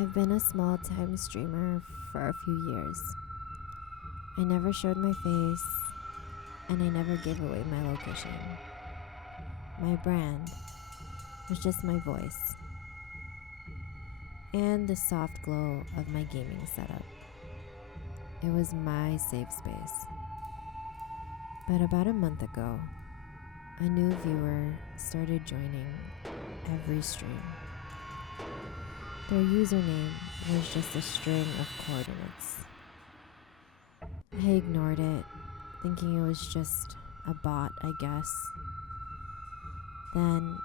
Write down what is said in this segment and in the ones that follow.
I've been a small time streamer for a few years. I never showed my face, and I never gave away my location. My brand was just my voice and the soft glow of my gaming setup. It was my safe space. But about a month ago, a new viewer started joining every stream. Their username was just a string of coordinates. I ignored it, thinking it was just a bot, I guess. Then,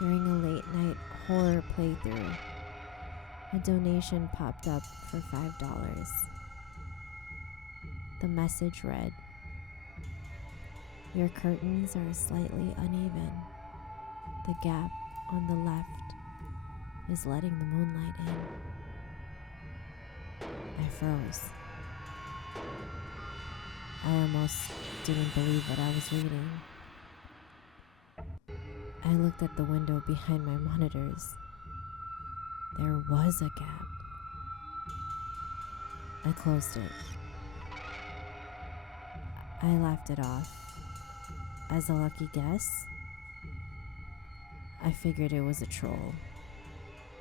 during a late night horror playthrough, a donation popped up for $5. The message read, "Your curtains are slightly uneven. The gap on the left is letting the moonlight in." I froze. I almost didn't believe what I was reading. I looked at the window behind my monitors. There was a gap. I closed it. I laughed it off. As a lucky guess, I figured it was a troll,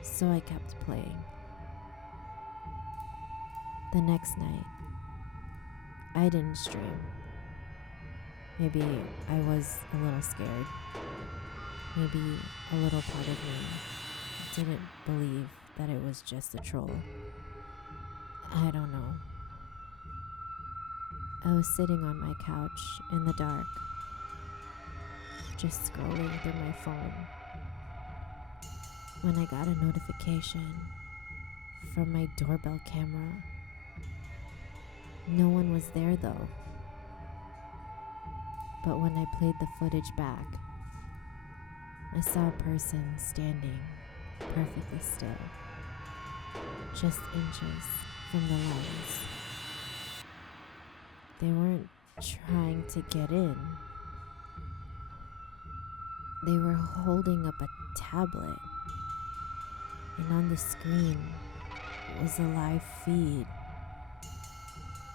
so I kept playing. The next night, I didn't stream. Maybe I was a little scared. Maybe a little part of me didn't believe that it was just a troll. I don't know. I was sitting on my couch in the dark, just scrolling through my phone, when I got a notification from my doorbell camera. No one was there though. But when I played the footage back, I saw a person standing perfectly still, just inches from the lens. They weren't trying to get in. They were holding up a tablet, and on the screen was a live feed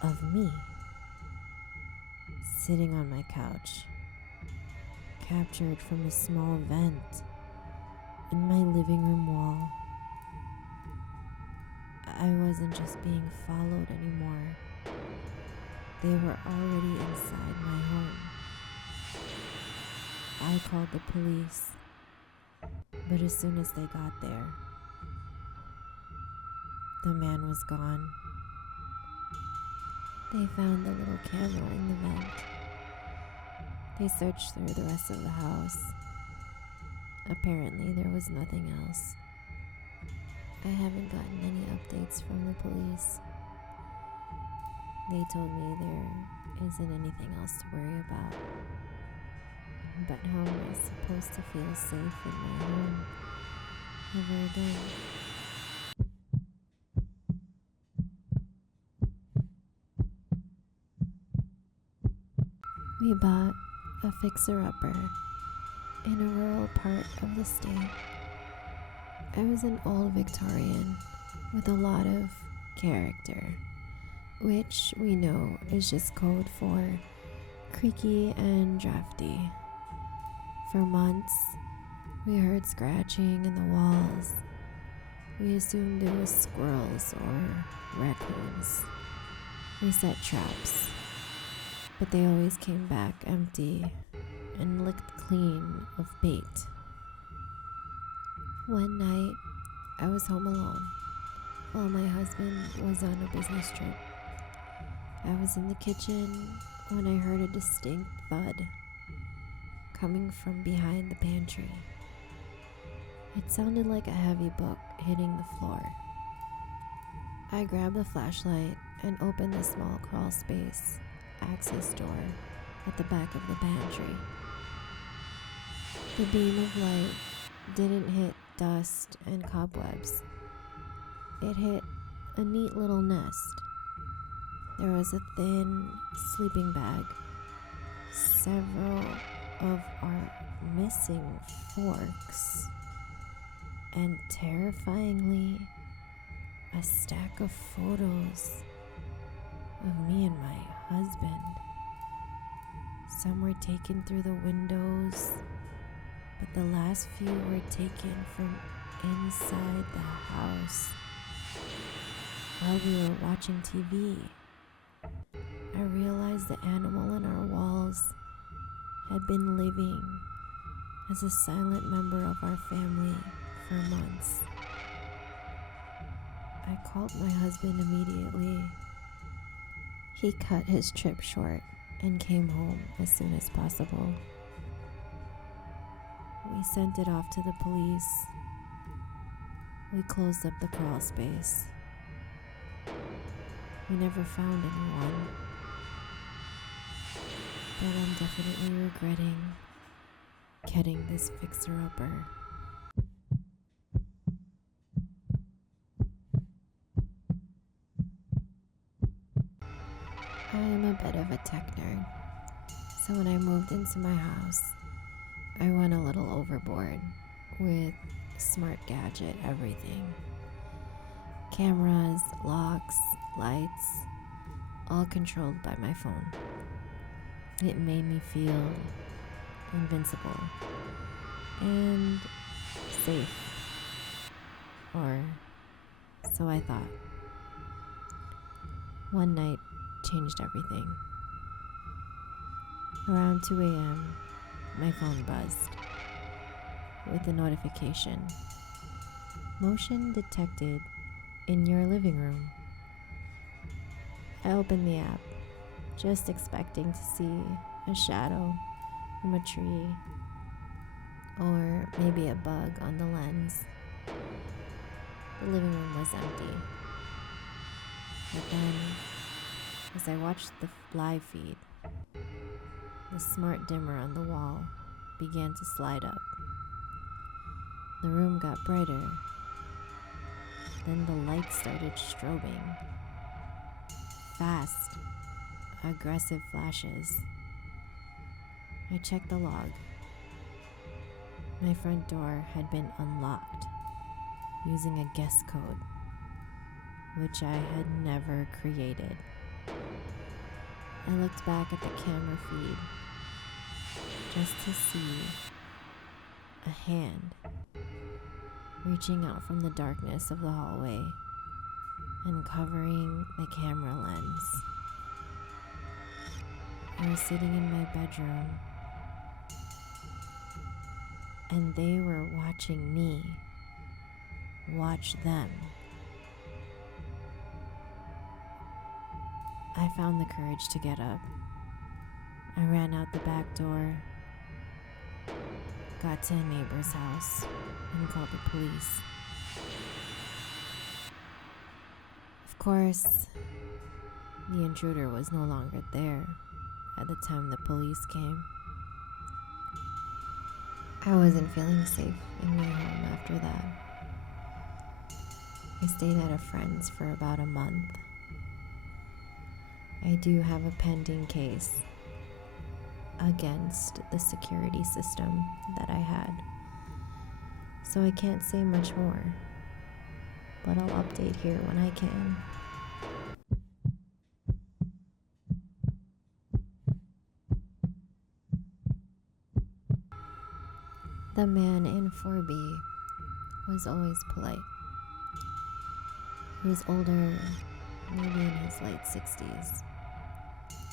of me sitting on my couch, captured from a small vent in my living room wall. I wasn't just being followed anymore. They were already inside my home. I called the police, but as soon as they got there, the man was gone. They found the little camera in the vent. They searched through the rest of the house. Apparently, there was nothing else. I haven't gotten any updates from the police. They told me there isn't anything else to worry about. But how am I supposed to feel safe in my home ever again? We bought a fixer-upper in a rural part of the state. I was an old Victorian with a lot of character, which we know is just code for creaky and drafty. For months, we heard scratching in the walls. We assumed it was squirrels or raccoons. We set traps, but they always came back empty and licked clean of bait. One night, I was home alone while my husband was on a business trip. I was in the kitchen when I heard a distinct thud coming from behind the pantry. It sounded like a heavy book hitting the floor. I grabbed a flashlight and opened the small crawl space access door at the back of the pantry. The beam of light didn't hit dust and cobwebs. It hit a neat little nest. There was a thin sleeping bag, several of our missing forks, and terrifyingly a stack of photos of me and my husband. Some were taken through the windows, but the last few were taken from inside the house while we were watching TV. I realized the animal in our walls had been living as a silent member of our family for months. I called my husband immediately. He cut his trip short and came home as soon as possible. We sent it off to the police. We closed up the crawl space. We never found anyone, but I'm definitely regretting getting this fixer-upper. I am a bit of a tech nerd, so when I moved into my house, I went a little overboard with smart gadget everything. Cameras, locks, lights, all controlled by my phone. It made me feel invincible and safe, or so I thought. One night changed everything. Around 2 a.m., my phone buzzed with a notification. Motion detected in your living room. I opened the app, just expecting to see a shadow from a tree or maybe a bug on the lens. The living room was empty. But then, as I watched the live feed, the smart dimmer on the wall began to slide up. The room got brighter. Then the lights started strobing. Fast, aggressive flashes. I checked the log. My front door had been unlocked using a guess code, which I had never created. I looked back at the camera feed just to see a hand reaching out from the darkness of the hallway and covering the camera lens. I was sitting in my bedroom, and they were watching me watch them. I found the courage to get up. I ran out the back door, got to a neighbor's house, and called the police. Of course, the intruder was no longer there at the time the police came. I wasn't feeling safe in my home after that. I stayed at a friend's for about a month. I do have a pending case against the security system that I had, so I can't say much more, but I'll update here when I can. The man in 4B was always polite. He was older, maybe in his late 60s,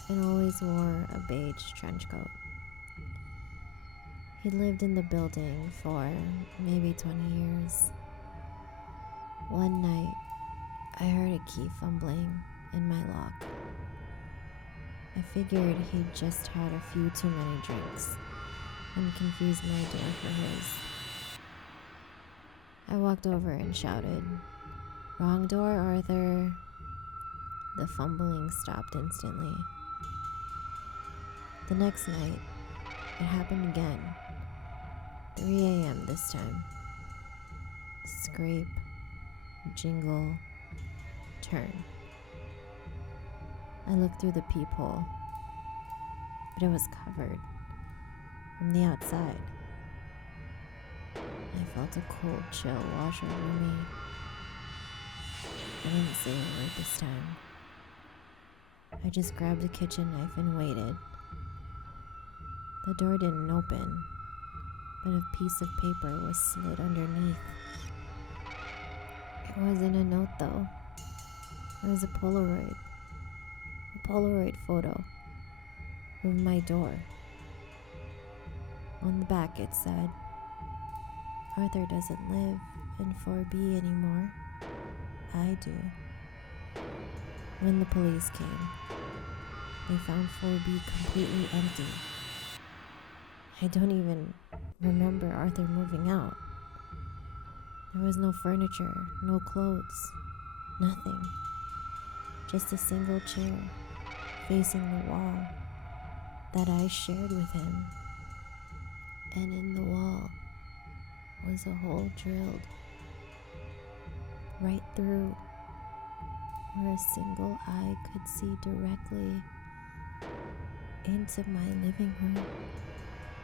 and always wore a beige trench coat. He'd lived in the building for maybe 20 years. One night, I heard a key fumbling in my lock. I figured he'd just had a few too many drinks and confused my door for his. I walked over and shouted, "Wrong door, Arthur." The fumbling stopped instantly. The next night, it happened again. 3 a.m. this time. Scrape, jingle, turn. I looked through the peephole, but it was covered from the outside. I felt a cold chill wash over me. I didn't say a word this time. I just grabbed the kitchen knife and waited. The door didn't open, but a piece of paper was slid underneath. It wasn't a note though. It was a Polaroid photo of my door. On the back it said, "Arthur doesn't live in 4B anymore. I do." When the police came, they found 4B completely empty. I don't even remember Arthur moving out. There was no furniture, no clothes, nothing. Just a single chair facing the wall that I shared with him. And in the wall was a hole drilled right through where a single eye could see directly into my living room.